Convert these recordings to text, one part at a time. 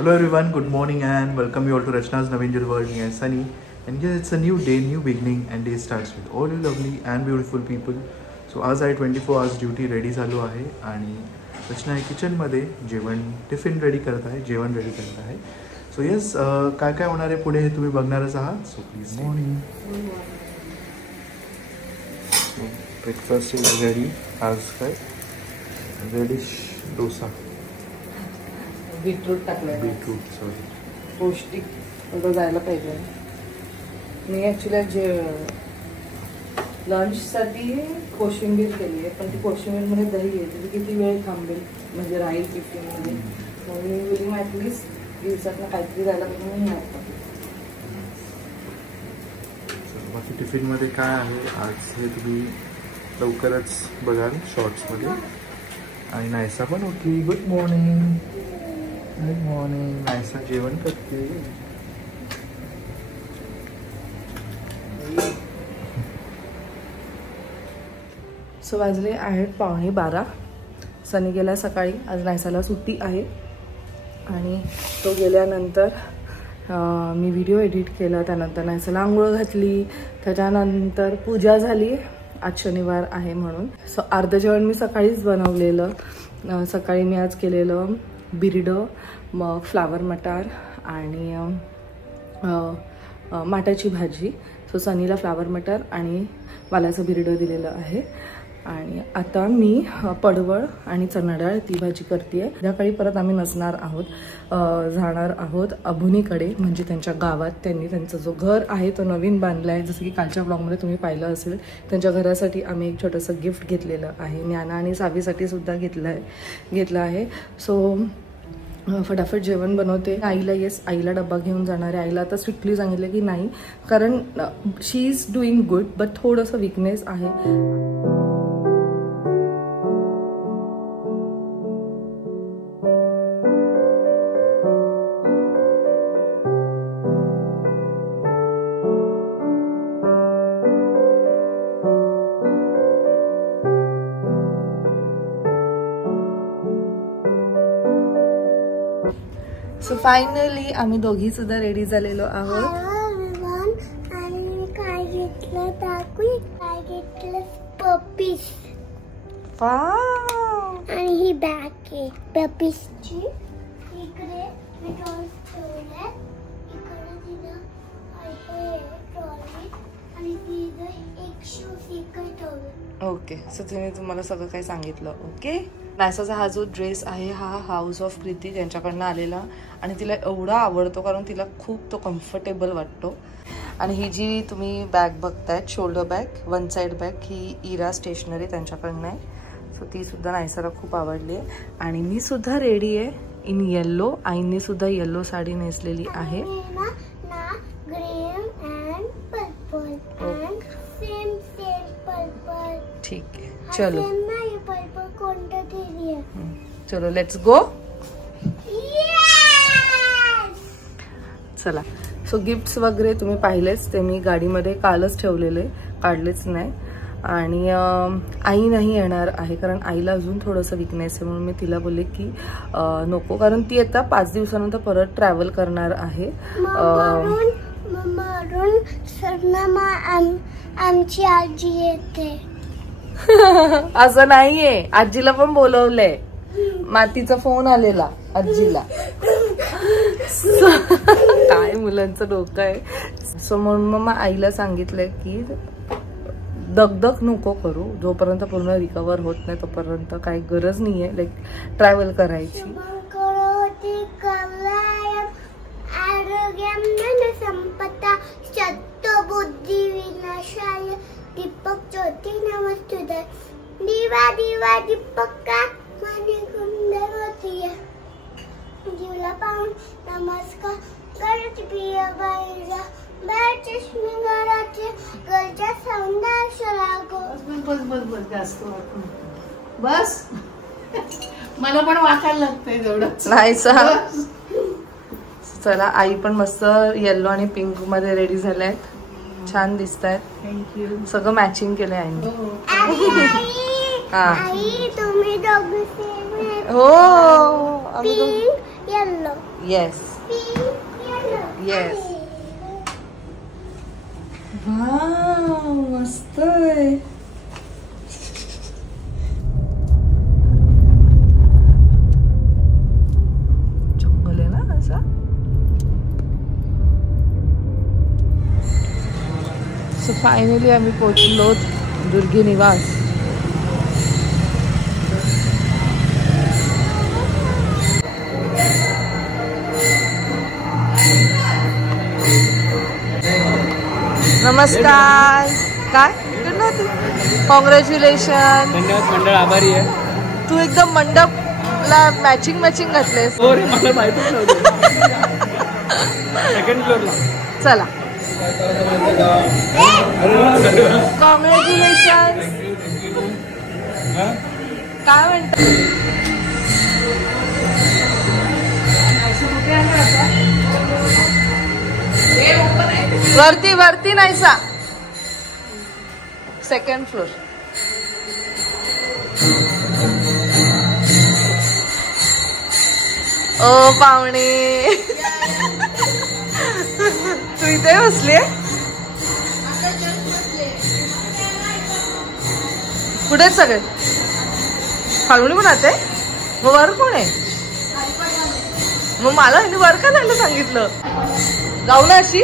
Hello everyone, good morning and welcome you all to Rachna's Navinjal World. Me and Sunny. And yes, it's a new day, new beginning and day starts with all you lovely and beautiful people. So आज आहे 24 hours duty ready झालो आहे आणि रचना आहे किचनमध्ये जेवण tiffin ready करत आहे, जेवण रेडी करत आहे. सो येस, काय काय होणार आहे पुढे हे तुम्ही बघणारच आहात. So please morning. Breakfast is ready. आज काय रेडिश डोसा, बीटरूट टाकलं. बीटरूट सॉरी, पौष्टिक एवढं जायला पाहिजे. मी ॲक्च्युली जे लंचसाठी कोशिंबीर केली आहे, पण ती कोशिंबीरमध्ये दही आहे, तिथे किती वेळ थांबेल म्हणजे राहील टिफिनमध्ये. मग मी बोली ॲटलिस्ट दिवसातनं काहीतरी जायला पाहिजे म्हणून नाही टाकलं. बाकी टिफिनमध्ये काय आहे आज हे तुम्ही लवकरच बघाल शॉर्ट्समध्ये. आणि नायसा पण उठली. Good morning. Good morning. Naysa जेवण करते. सो वाजले आहेत 11:15. सनी गेला सकाळी. आज नायसाला सुट्टी आहे आणि तो गेल्यानंतर मी व्हिडिओ एडिट केला. त्यानंतर नायसाला आंघोळ घातली. त्याच्यानंतर पूजा झाली. आज शनिवार आहे म्हणून. सो अर्धं जेवण मी सकाळीच बनवलेलं. सकाळी मी आज केलेलं बिरडं, मग फ्लावर मटार आणि माटाची भाजी. सो सनीला फ्लावर मटार आणि वालाचं बिरडं दिलेलं आहे. आणि आता मी पडवळ आणि चणा डाळ ती भाजी करते आहे. संध्याकाळी परत आम्ही नसणार आहोत, जाणार आहोत अभुनीकडे, म्हणजे त्यांच्या गावात. त्यांनी त्यांचा जो घर आहे तो नवीन बांधला आहे. जसं की कालच्या ब्लॉगमध्ये तुम्ही पाहिलं असेल. त्यांच्या घरासाठी आम्ही एक छोटंसं गिफ्ट घेतलेलं आहे. ज्ञाना आणि सावीसाठी सुद्धा घेतलं आहे. सो फटाफट जेवण बनवते. आईला आईला डब्बा घेऊन जाणार आहे. आईला आता स्ट्रिक्टली सांगितलं की नाही, कारण शी इज डुईंग गुड बट थोडंसं विकनेस आहे. सो फायनली आम्ही दोघी सुद्धा रेडी झालेलो आहोत. आणि काय घेतलं दाखवू. काय घेतलं पपीज. आणि ही बॅग आहे पपीजची. इकडे मी टॉयज ठेवले. इकडे तिथं आहे ट्रॉली आणि तिथं एक शूज इकडे ठेवले. ओके. सो तिने तुम्हाला सगळं काही सांगितलं. ओके. नायसाचा हा जो ड्रेस आहे हा हाऊस ऑफ प्रीती त्यांच्याकडनं आलेला आणि तिला एवढा आवडतो कारण तिला खूप तो कम्फर्टेबल वाटतो. आणि ही जी तुम्ही बॅग बघतायत shoulder bag, one side bag, ही इरा स्टेशनरी त्यांच्याकडनं आहे. सो ती सुद्धा नायसाला खूप आवडली आहे. आणि मी सुद्धा रेडी आहे इन येल्लो. आईने सुद्धा येल्लो साडी नेसलेली आहे. ठीक आहे, चलो चलो लेट्स गो. चला. सो गिफ्ट्स वगैरे तुम्ही पाहिलेच, ते मी गाडीमध्ये कालच ठेवलेले, काढलेच नाही. आणि आई नाही येणार आहे कारण आईला अजून थोडंसं विकनेस आहे, म्हणून मी तिला बोलले की नको, कारण ती आता 5 दिवसानंतर परत ट्रॅव्हल करणार आहे. आमची आजी येते. असं नाहीये, आजीला पण बोलवलंय. मातीचा फोन आलेला आजीला. काय मुलांचं डोकं आहे. सो म्हणून मग आईला सांगितलंय की दगदग नको करू, जोपर्यंत पूर्ण रिकवर होत नाही तोपर्यंत काही गरज नाहीये लाईक ट्रॅव्हल करायची. दीपक ज्योती नमस्तुते. दिवा दिवा दीपका माने कुंदर होती. जीवला पाहून नमस्कार करत प्रिय बाईला. बाहेर चष्मी घराचे गलच्या सौंदर्य लागो. बस बस बस जास्त बस. मला पण वाटायला लागतंय तेवढं. नाही चला. आई पण मस्त येल्लो आणि पिंक मध्ये रेडी झाल्यात. छान दिसतायत. थँक्यू. सगळं मॅचिंग केलंय आईने. आई तुम्ही दोघे सेम हो. Pink yellow. Yes Yellow. Yes. Wow मस्त आहे. जंगल आहे ना असा. सो फायनली आम्ही पोहोचलो दुर्गी निवास. नमस्कार. काय कॉंग्रॅच्युलेशन. धन्यवाद मंडळ आभारी आहे. तू एकदम मंडपला मॅचिंग घातलेस. हो रे मला माहितीच नव्हतं. सेकंड फ्लोअरला. चला कॉंग्रॅच्युलेशन. काय म्हणतो. वरती नाहीसा. Second floor. ओ पाहुणे तू इथे बसली. कुठे आहेत सगळे. फाल्गुनी पण आते. मग वर कोण आहे. मग मला वर का जायला सांगितलं. जाऊ ना अशी.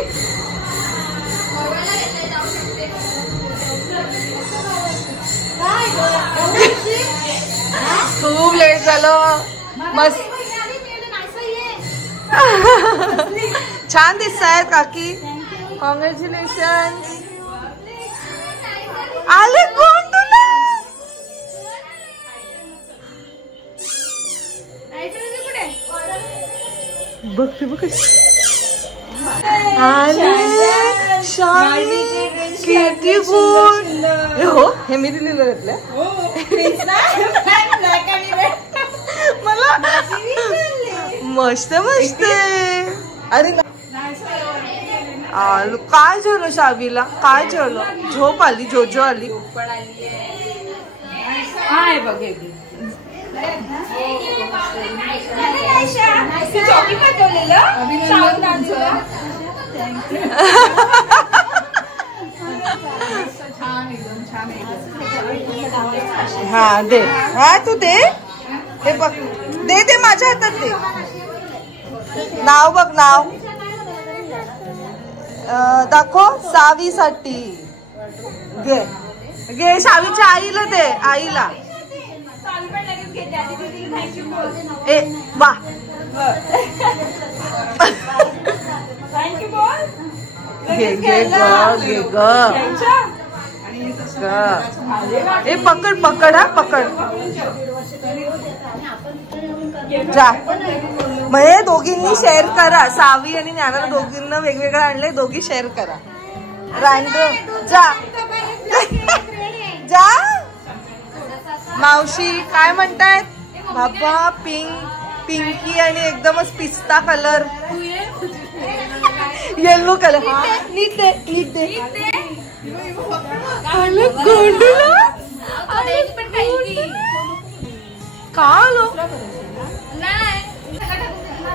खूप लेट झालं. मस्त छान दिसतायत काकी. कॉंग्रॅच्युलेशन. आले कोण तुला. बघते बघ किती गुड. हो हे मी दिलेलं घेतलं मला. मस्त मस्त. अरे काय झालं शावीला. काय झालं. झोप आली. जोजो आली. हा दे. हा तू दे. हे बघ दे माझ्या हातात दे. नाव बघ. नाव दाखव. सावीसाठी घे. घे सावीच्या आईला दे. आईला. ए वा. घे घे घे ग. ए पकड. हा पकड. जा. मग हे दोघींनी शेअर करा. सावी आणि ज्ञानाला दोघींना वेगवेगळं आणलंय. दोघी शेअर करा. रँडम. जा जा. मावशी काय म्हणतायत. बाबा पिंकी आणि एकदमच पिस्ता कलर. Yellow colour. नीट दे.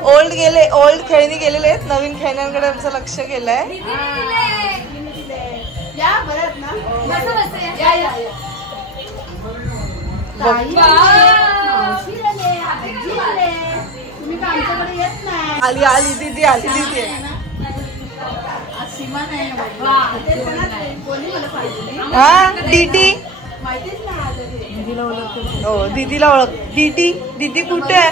ओल्ड खेळणी गेलेले आहेत. नवीन खेळण्यांकडे आमचं लक्ष गेलंय. आली दीदी आली. हा दीदी. हो दीदीला ओळख. दीदी कुठे आहे.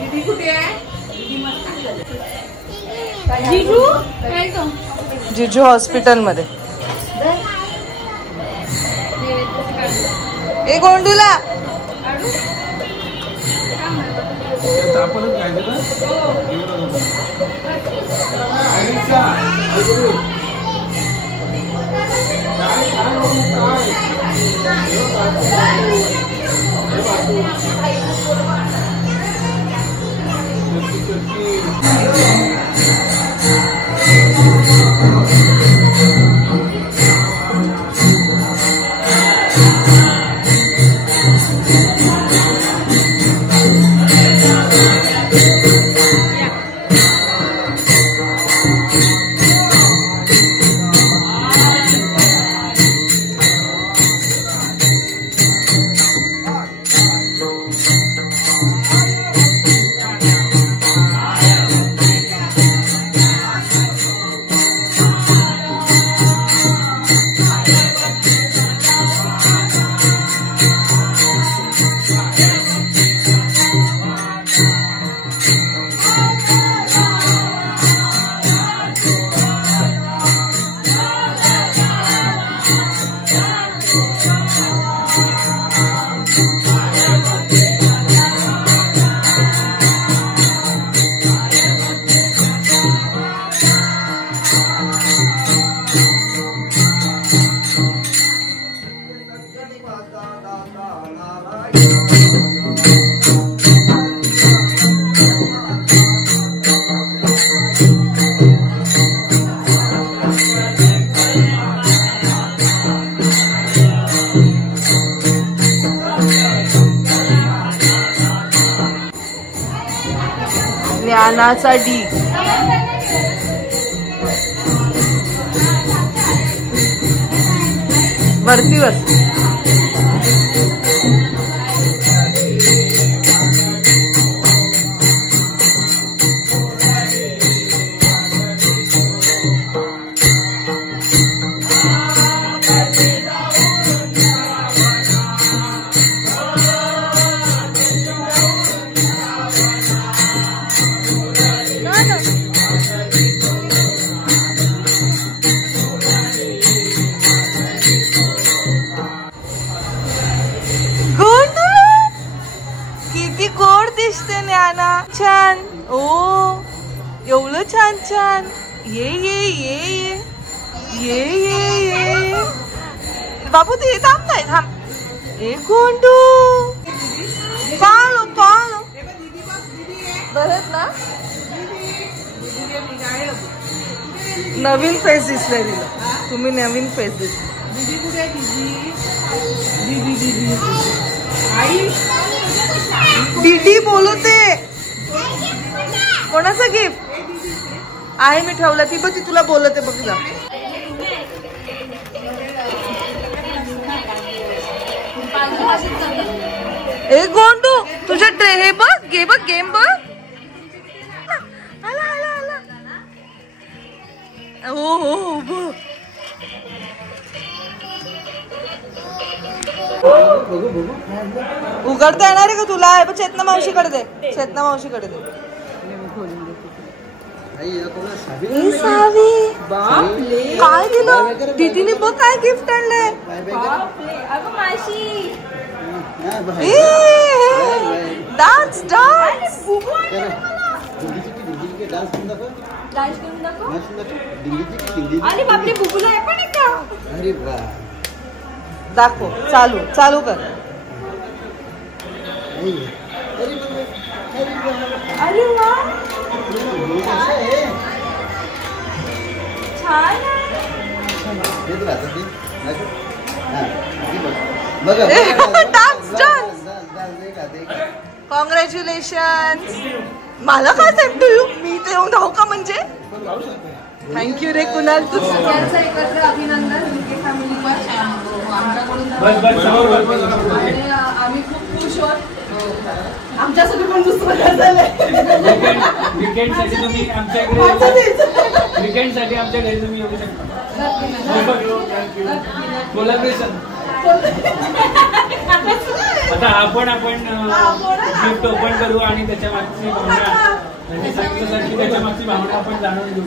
दीदी कुठे आहे. जिजू हॉस्पिटल मध्ये. ए गोंडूला. ज्ञानाचा डी. वरती वरती. किती गोड दिसते ज्ञाना. छान. ओ एवढं छान छान. ये ये ये ये ये ये ये बाबू तू थांब नाही थांब. ए गोंडू पाळो पाळो बरंच ना. नवीन फेस दिसलाय तिला. तुम्ही नवीन फेस दिसला. दीदी बोलवते. कोणाचं गिफ्ट आहे? मी ठेवलं. ती बघ ती तुला बोलवते बघ. जा ए गोंडू तुझ्या हे बघ. गे बघ गेम बघ. आला आला आला. हो हो हो बघ. उघडता येणार आहे का तुला? चेतना मावशीकडे दे. चेतना मावशीकडे दे. काय दिलं दीदीने? बघ काय गिफ्ट आणलंय. Dance dance. अरे बापरे बुबुला आहे पण का? अरे वा. दाखव. चालू चालू कर. अरे वा छान कॉंग्रॅच्युलेशन. मला काय सेम टू यू. मी ते येऊन राहू का म्हणजे? थँक्यू रे कुणाल. तू सगळ्यांचं एकत्र अभिनंदन युके फॅमिलीवर आमच्याकडून. आम्ही खूप खुश आहोत. आमच्यासाठी पण दुसरं काय झालंय. विकेंडसाठी तुम्ही आमच्याकडे विकेंडसाठी आमच्या घरी तुम्ही येऊ शकता. कोलॅबरेशन. आता आपण गिफ्ट ओपन करू आणि त्याच्या मागची भावना म्हणजे सांगितलं की त्याच्या मागची भावना आपण जाणून घेऊ.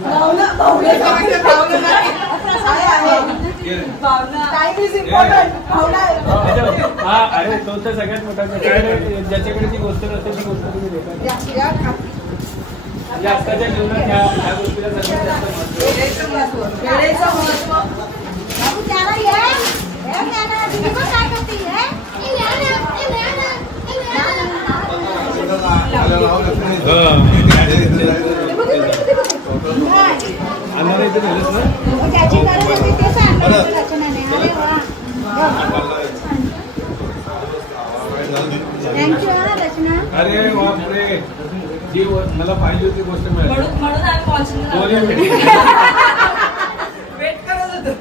हा अरे तो तर सगळ्यात मोठा. ज्याच्याकडे ती गोष्ट नसते ती गोष्ट तुम्ही देता. आत्ताच्या जीवनात ह्या गोष्टीला सगळ्यात जास्त अरे बापरे. जी मला पाहिजे होती गोष्ट मिळाली. वेट करत होतो.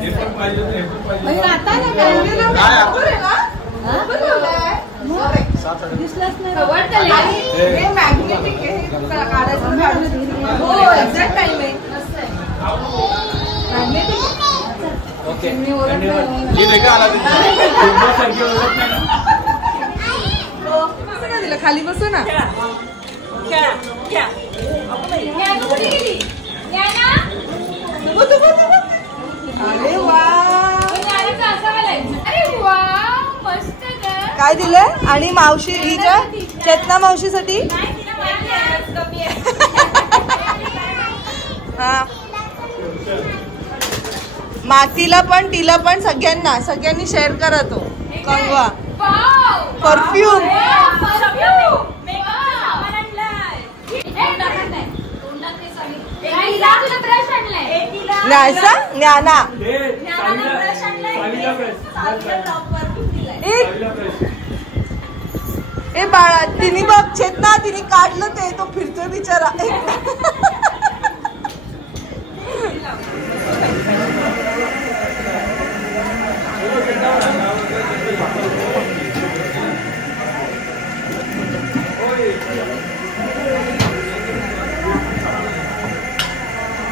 हे पण पाहिजे होते. हे पण पाहिजे. दिसलंच नाही. मॅग्नेटिक आहे. काढायचं हो एक्झॅक्ट टाइम आहे. मॅग्नेटिक. ओके खाली बसू ना. अरे वा मस्त. काय दिलंय? आणि मावशी हिच्या चेतना मावशीसाठी हा मातीला पण तिला पण सगळ्यांनी शेअर करा. तो कंगवा परफ्यूम. ज्ञाना ए बाळा तिने बघ चेतना तिने काढलं ते तो फिरतोय बिचारा.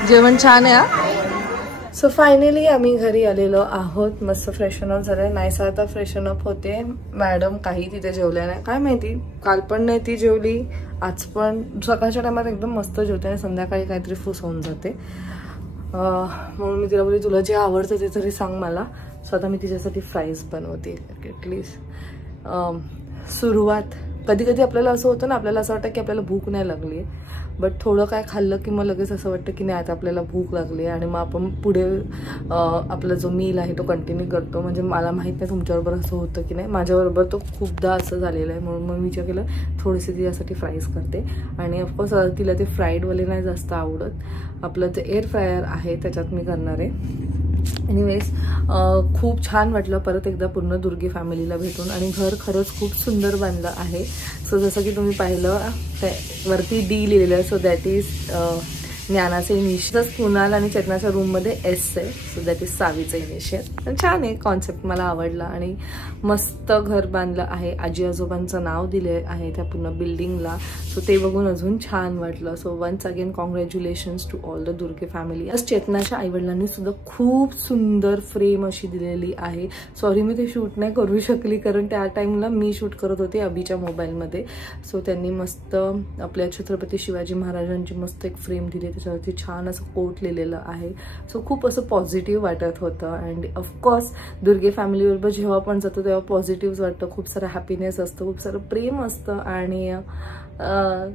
जेवण छान आहे. सो फायनली आम्ही घरी आलेलो आहोत. मस्त फ्रेशन अप झालंय. नाहीसा आता फ्रेशन अप होते. मॅडम काही तिथे जेवल्या नाही काय माहिती. काल पण नाही ती जेवली, आज पण. सकाळच्या टायमात एकदम मस्त जेवते आणि संध्याकाळी काहीतरी फुस होऊन जाते. म्हणून मी तिला बोलली तुला जे आवडतं ते तरी सांग मला. सो आता मी तिच्यासाठी फ्राईज बनवते ॲटलिस्ट. सुरुवात कधी कधी आपल्याला असं होतं ना, आपल्याला असं वाटतं की आपल्याला भूक नाही लागली, बट थोडं काय खाल्लं की मग लगेच असं वाटतं की नाही आता आपल्याला भूक लागली आणि मग आपण पुढे आपला जो मील आहे तो कंटिन्यू करतो. म्हणजे मला माहीत नाही तुमच्याबरोबर असं होतं की नाही, माझ्याबरोबर तो खूपदा असं झालेलं आहे. म्हणून मग मी विचार केलं थोडेसे तिच्यासाठी फ्राईज करते. आणि ऑफकोर्स तिला ते फ्राईडवाले नाही जास्त आवडत. आपलं जे एअर फ्रायर आहे त्याच्यात मी करणार आहे. एनिवेज खूप छान वाटलं परत एकदा पूर्ण दुर्गे फॅमिलीला भेटून. आणि घर खरंच खूप सुंदर बांधलं आहे. सो जसं की तुम्ही पाहिलं वरती डी लिहिलेलं आहे. सो दॅट इज ज्ञानाचे इनिशियल. कुणाल आणि चेतनाच्या रूममध्ये एस आहे. सो दॅट इज सावीचं इनिशियल. छान आहे कॉन्सेप्ट, मला आवडला. आणि मस्त घर बांधलं आहे. आजी आजोबांचं नाव दिले आहे त्या पूर्ण बिल्डिंगला. सो ते बघून अजून छान वाटलं. So once again congratulations to all the Durge family. आज चेतनाच्या आईवडिलांनी सुद्धा खूप सुंदर फ्रेम अशी दिलेली आहे. सॉरी मी ते शूट नाही करू शकली कारण त्या टाइमला मी शूट करत होते अभिच्या मोबाईलमध्ये. सो त्यांनी मस्त आपल्या छत्रपती शिवाजी महाराजांची मस्त एक फ्रेम दिली. त्याच्यावरती छान असं कोट लिहिलेलं आहे. सो खूप असं पॉझिटिव्ह वाटत होतं. अँड ऑफकोर्स दुर्गे फॅमिलीबरोबर जेव्हा पण जातो तेव्हा पॉझिटिव्ह वाटतं. खूप सारं हॅपीनेस असतं, खूप सारं प्रेम असतं. आणि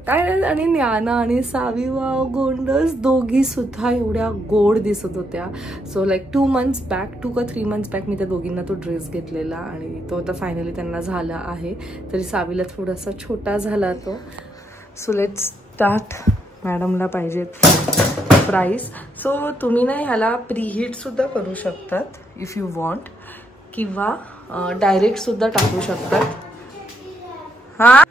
काय आणि ज्ञाना आणि सावी वाव गोंडस दोघी सुद्धा एवढ्या गोड दिसत होत्या. सो लाईक 2 months बॅक 2 का 3 months बॅक मी त्या दोघींना तो ड्रेस घेतलेला आणि तो आता फायनली त्यांना झाला आहे. तरी सावीला थोडासा छोटा झाला तो. So let's start. मॅडमला पाहिजेत फ्राईज. सो तुम्ही ना ह्याला प्रीहीट सुद्धा करू शकतात इफ यू वॉन्ट, किंवा डायरेक्ट सुद्धा टाकू शकतात. हां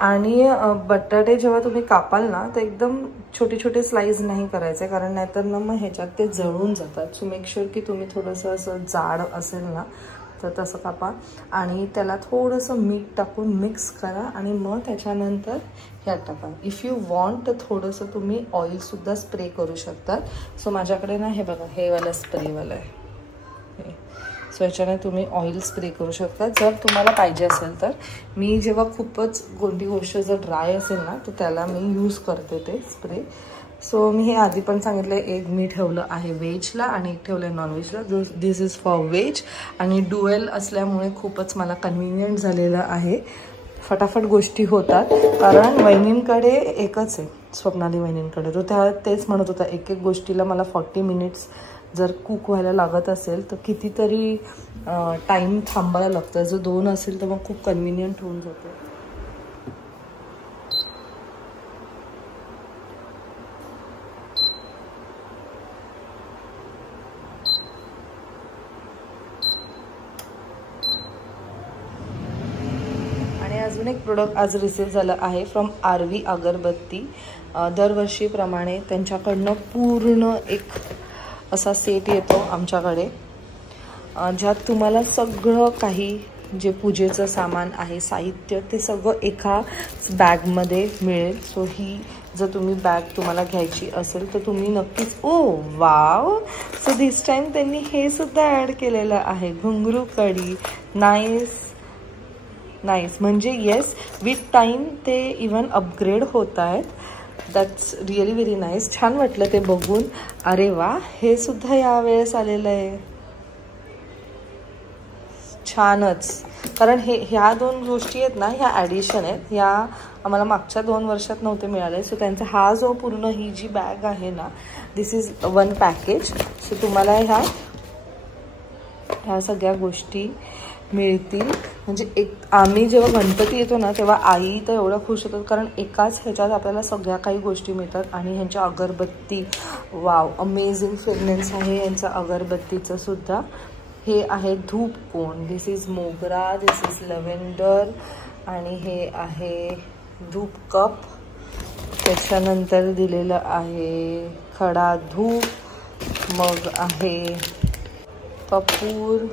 आणि बटाटे जेव्हा तुम्ही कापाल ना तर एकदम छोटे छोटे स्लाइस नाही करायचे कारण नाहीतर ना मग ह्याच्यात ते जळून जातात. सो मेक शुअर की तुम्ही थोडंसं असं जाड असेल ना तर तसं कापा आणि त्याला थोडंसं मीठ टाकून मिक्स करा आणि मग त्याच्यानंतर ह्यात टाका. इफ यू वॉन्ट तर थोडंसं तुम्ही ऑइलसुद्धा स्प्रे करू शकतात. सो माझ्याकडे ना हे बघा हे वाला स्प्रेवाला आहे. सो याच्याने तुम्ही ऑइल स्प्रे करू शकता जर तुम्हाला पाहिजे असेल तर. मी जेव्हा खूपच कोणती गोष्ट जर ड्राय असेल ना तर त्याला मी यूज करते ते स्प्रे. सो मी हे आधी पण सांगितलं एक मी ठेवलं आहे व्हेजला आणि एक ठेवलं आहे नॉनव्हेजला. दिस इज फॉर व्हेज आणि डुएल असल्यामुळे खूपच मला कन्व्हिनियंट झालेलं आहे. फटाफट गोष्टी होतात कारण वहिनींकडे एकच आहे स्वप्नाली वहिनींकडे. तो तेच म्हणत होता एक एक गोष्टीला मला 40 minutes जर कुक व्हायला लागत असेल तर कितीतरी टाईम थांबायला लागतं. जर 2 असेल तर मग खूप कन्व्हिनियंट होऊन जातं. आणि अजून एक प्रोडक्ट आज रिसीव्ह झालं आहे फ्रॉम आरवी अगरबत्ती. दरवर्षीप्रमाणे त्यांच्याकडनं पूर्ण एक असा सेट येतो आमच्याकडे ज्यात तुम्हाला सगळं काही जे पूजेचं सामान आहे साहित्य ते सगळं एकाच बॅगमध्ये मिळेल. सो ही जर तुम्ही बॅग तुम्हाला घ्यायची असेल तर तुम्ही नक्कीच वाव. सो दिस टाइम त्यांनी हे सुद्धा ॲड केलेलं आहे घुंगरू कडी. नाईस म्हणजे येस विथ टाईम ते इवन अपग्रेड होत आहेत. That's really very nice. छान वाटलं ते बघून. अरे वा हे सुद्धा यावेळेस आलेलं आहे. छानच कारण ह्या 2 गोष्टी आहेत ना ह्या ॲडिशन आहेत. ह्या आम्हाला मागच्या 2 वर्षात नव्हते मिळाले. सो त्यांचा हा जो पूर्ण ही जी बॅग आहे ना दिस इज 1 पॅकेज. सो तुम्हाला ह्या सगळ्या गोष्टी मिळतील. म्हणजे एक आम्ही जेव्हा गणपती येतो ना तेव्हा आई तर एवढं खुश होतात कारण एकाच ह्याच्यात आपल्याला सगळ्या काही गोष्टी मिळतात. आणि ह्यांच्या अगरबत्ती वाव अमेझिंग फ्रेग्रन्स आहे यांचं अगरबत्तीचं सुद्धा. हे आहे धूप कोण. दिस इज मोगरा, दिस इज लव्हेंडर आणि हे आहे धूप कप. त्याच्यानंतर दिलेलं आहे खडा धूप, मग आहे कपूर,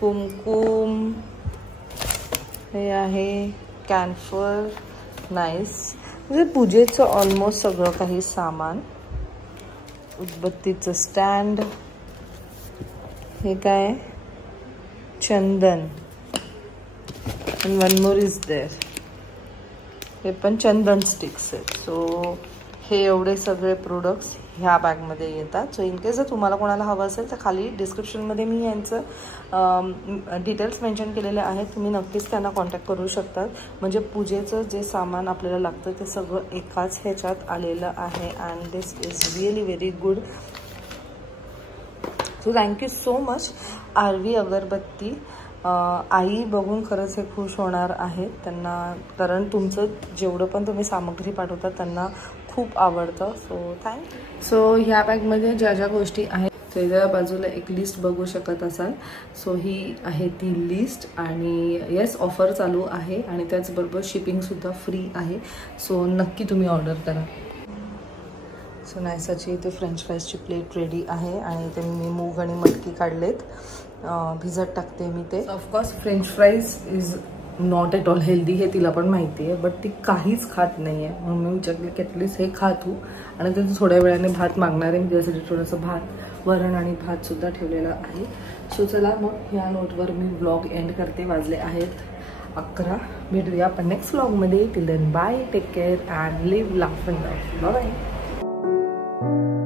कुमकुम, हे आहे कॅन्फर. नाईस. म्हणजे पूजेचं ऑलमोस्ट सगळं काही सामान. उदबत्तीचं स्टँड, हे काय चंदन, and one more is there. हे पण चंदन स्टिक्स आहेत. सो हे एवढे सगळे प्रोडक्ट्स ह्या बॅगमध्ये येतात. सो इन केस जर तुम्हाला कोणाला हवं असेल तर खाली डिस्क्रिप्शनमध्ये मी यांचं डिटेल्स मेन्शन केलेले आहेत. तुम्ही नक्कीच त्यांना कॉन्टॅक्ट करू शकतात. म्हणजे पूजेचं जे सामान आपल्याला लागतं ते सगळं एकाच ह्याच्यात आलेलं आहे. And this is really very good. So thank you so much Aarvi Agarbatti. आई बघून खरंच हे खुश होणार आहेत त्यांना, कारण तुमचं जेवढं पण तुम्ही सामग्री पाठवतात त्यांना खूप आवडतं. So thank you. सो ह्या बॅगमध्ये ज्या ज्या गोष्टी आहेत त्याच्या बाजूला एक लिस्ट बघू शकत असाल. सो ही आहे ती लिस्ट. आणि येस, ऑफर चालू आहे आणि त्याचबरोबर शिपिंगसुद्धा फ्री आहे. सो नक्की तुम्ही ऑर्डर करा. सो नायसाची इथे फ्रेंच फ्राईजची प्लेट रेडी आहे आणि इथे मी मूग आणि मटकी काढलेत. भिजत टाकते मी ते. Of course French fries is not at all healthy हे तिला पण माहिती आहे, बट ती काहीच खात नाही आहे. म्हणून मी विचारले की ॲटलिस्ट हे खा तू. आणि ते थोड्या वेळाने भात मागणार आहे. मी त्यासाठी थोडंसं वरण आणि भातसुद्धा ठेवलेलं आहे. सो चला मग ह्या नोटवर मी व्लॉग एंड करते. वाजले आहेत 11. भेटूया आपण नेक्स्ट व्लॉगमध्ये. Till then bye, take care and live laugh and love. Bye bye.